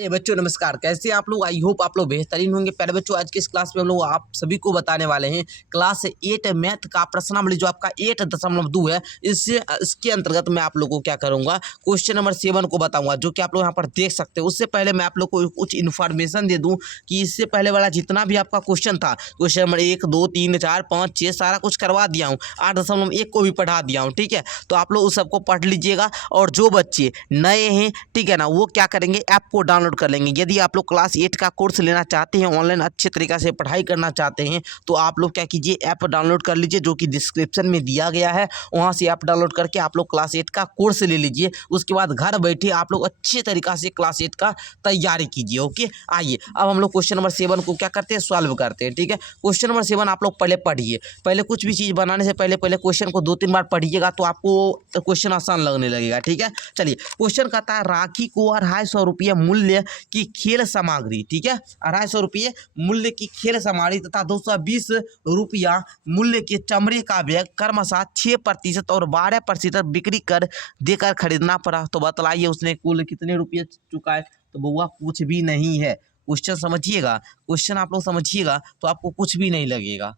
बच्चों नमस्कार। कैसे हैं आप लोग? आई होप आप लोग बेहतरीन होंगे। प्यारे बच्चों, आज के इस क्लास में हम लोग आप सभी को बताने वाले हैं क्लास 8 मैथ का प्रश्नावली जो आपका 8.2 है। इसके अंतर्गत मैं आप लोगों को क्या करूंगा, क्वेश्चन नंबर 7 को बताऊंगा, जो कि आप लोग यहाँ पर देख सकते हैं। उससे पहले मैं आप लोग को कुछ इन्फॉर्मेशन दे दूं कि इससे पहले वाला जितना भी आपका क्वेश्चन था, क्वेश्चन नंबर 1, 2, 3, 4, 5, 6 सारा कुछ करवा दिया हूँ। 8.1 को भी पढ़ा दिया हूँ। ठीक है, तो आप लोग उस सबको पढ़ लीजिएगा। और जो बच्चे नए हैं, ठीक है ना, वो क्या करेंगे, ऐप को डाउनलोड कर लेंगे। यदि आप लोग क्लास 8 का कोर्स लेना चाहते हैं, ऑनलाइन अच्छे तरीके से पढ़ाई करना चाहते हैं, तो आप लोग क्या कीजिए, ऐप डाउनलोड कर लीजिए, जो कि डिस्क्रिप्शन में दिया गया है। वहां से ऐप डाउनलोड करके आप लोग क्लास 8 का कोर्स ले लीजिए। उसके बाद घर बैठे आप लोग अच्छे तरीका से क्लास 8 का तैयारी कीजिए। ओके, आइए अब हम लोग क्वेश्चन नंबर 7 को क्या करते हैं, सॉल्व करते हैं। ठीक है, क्वेश्चन नंबर 7 आप लोग पहले पढ़िए। पहले कुछ भी चीज़ बनाने से पहले क्वेश्चन को 2-3 बार पढ़िएगा, तो आपको क्वेश्चन आसान लगने लगेगा। ठीक है, चलिए क्वेश्चन कहता है, राखी को 250 रुपये मूल्य की खेल सामग्री, ठीक है, 250 रुपये मूल्य की खेल सामग्री तथा 220 रुपया मूल्य के चमड़े का बैग क्रमशः 6% और 12% बिक्री कर देकर खरीदना पड़ा। तो बतलाइए उसने कुल कितने रुपये चुकाए। तो बउआ कुछ भी नहीं है। क्वेश्चन समझिएगा, क्वेश्चन आप लोग समझिएगा तो आपको कुछ भी नहीं लगेगा।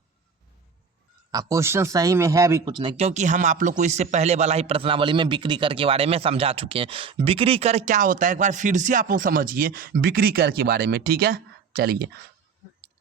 क्वेश्चन सही में है भी कुछ नहीं, क्योंकि हम आप लोग को इससे पहले वाला ही प्रश्नावली में बिक्री कर के बारे में समझा चुके हैं। बिक्री कर क्या होता है, एक बार फिर से आप लोग समझिए बिक्री कर के बारे में। ठीक है, चलिए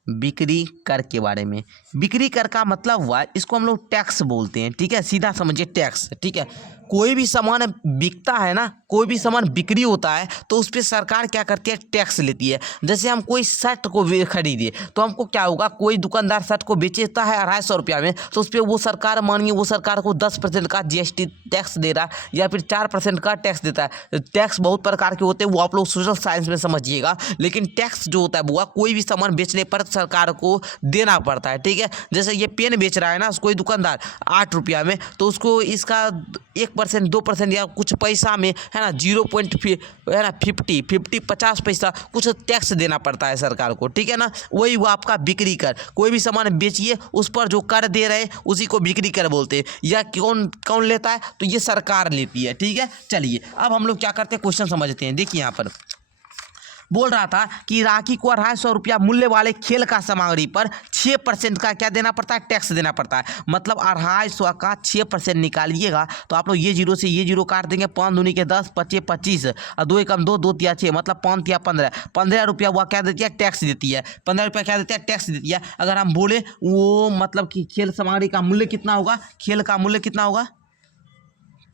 बिक्री कर के बारे में। बिक्री कर का मतलब हुआ, इसको हम लोग टैक्स बोलते हैं। ठीक है, सीधा समझिए टैक्स। ठीक है, कोई भी सामान बिकता है ना, कोई भी सामान बिक्री होता है तो उस पर सरकार क्या करती है, टैक्स लेती है। जैसे हम कोई शर्ट को खरीदे तो हमको क्या होगा, कोई दुकानदार शर्ट को बेचता है 250 रुपया में, तो उस पर वो सरकार, मानिए वो सरकार को 10% का GST टैक्स दे रहा है, या फिर 4% का टैक्स देता है। टैक्स बहुत प्रकार के होते हैं, वो आप लोग सोशल साइंस में समझिएगा। लेकिन टैक्स जो होता है वो कोई भी सामान बेचने पर सरकार को देना पड़ता है। ठीक है, जैसे ये पेन बेच रहा है ना कोई दुकानदार 8 रुपया में, तो उसको इसका 1%, 2% या कुछ पैसा में, है ना, 50 पैसा कुछ टैक्स देना पड़ता है सरकार को। ठीक है ना, वही वो आपका बिक्री कर। कोई भी सामान बेचिए, उस पर जो कर दे रहे हैं उसी को बिक्री कर बोलते हैं। या कौन कौन लेता है, तो ये सरकार लेती है। ठीक है, चलिए अब हम लोग क्या करते हैं, क्वेश्चन समझते हैं। देखिए यहाँ पर बोल रहा था कि राखी को 250 रुपया मूल्य वाले खेल का सामग्री पर 6% का क्या देना पड़ता है, टैक्स देना पड़ता है। मतलब 250 का 6% निकालिएगा तो आप लोग ये जीरो से ये जीरो काट देंगे। 5 दूनी के 10, 25 25 और 2 एकम 2, 2 तिया 6, मतलब 5 तिया 15 रुपया वह क्या देती है, टैक्स देती है। 15 रुपया क्या देती है, टैक्स देती है। अगर हम बोले वो मतलब कि खेल सामग्री का मूल्य कितना होगा, खेल का मूल्य कितना होगा,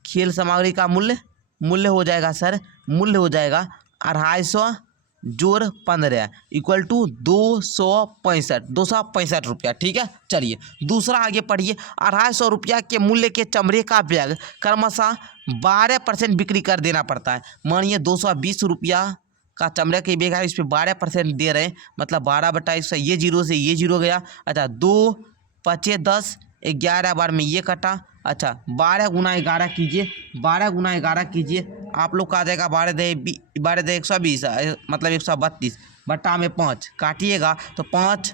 खेल सामग्री का मूल्य हो जाएगा सर, मूल्य हो जाएगा 250 जोड़ 15 इक्वल टू 265 रुपया। ठीक है, चलिए दूसरा आगे पढ़िए। 250 रुपया के मूल्य के चमड़े का बैग क्रमशः 12% बिक्री कर देना पड़ता है। मानिए 220 रुपया का चमड़े के बैग है, इस पर 12% दे रहे हैं, मतलब 12/100, ये जीरो से ये जीरो गया। अच्छा 2 5 10, 11 बार में ये कटा। अच्छा 12 गुना 11 कीजिए, 12 गुना 11 कीजिए, आप लोग का आ जाएगा 12 दे 120, मतलब 132 बट्टा में 5 काटिएगा तो 5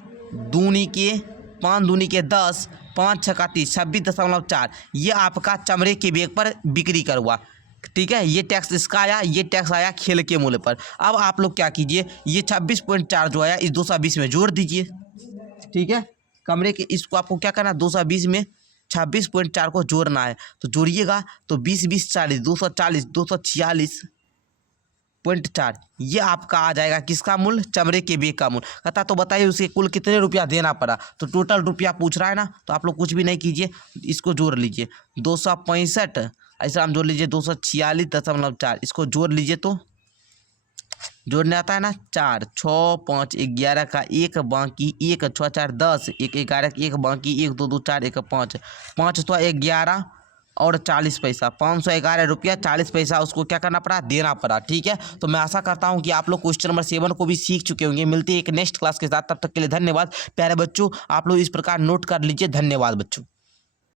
दूनी के 10, 5 छक्का 30, 26.4। ये आपका चमड़े के बैग पर बिक्री कर हुआ। ठीक है, ये टैक्स इसका आया, ये टैक्स आया खेल के मूल्य पर। अब आप लोग क्या कीजिए, ये 26.4 जो आया इस 220 में जोड़ दीजिए। ठीक है, कमरे के इसको आपको क्या करना, 220 में 26.4 को जोड़ना है, तो जोड़िएगा तो 20 20 40, 240, 246.4। ये आपका आ जाएगा किसका मूल्य, चमड़े के बैग का मूल्य। कहता तो बताइए उसे कुल कितने रुपया देना पड़ा। तो टोटल रुपया पूछ रहा है ना, तो आप लोग कुछ भी नहीं कीजिए, इसको जोड़ लीजिए। 265 ऐसा हम जोड़ लीजिए, 246.4, इसको जोड़ लीजिए तो जोड़ने आता है ना, 4 6 5 11 का 1 बाकी 1 6 4 10, 1 11 का 1 बाकी 1 2 2 4 1 5 5 तो 11 और 40 पैसा, 511 रुपया 40 पैसा उसको क्या करना पड़ा, देना पड़ा। ठीक है, तो मैं आशा करता हूं कि आप लोग क्वेश्चन नंबर 7 को भी सीख चुके होंगे। मिलते हैं एक नेक्स्ट क्लास के साथ, तब तक के लिए धन्यवाद। प्यारे बच्चों आप लोग इस प्रकार नोट कर लीजिए। धन्यवाद बच्चों।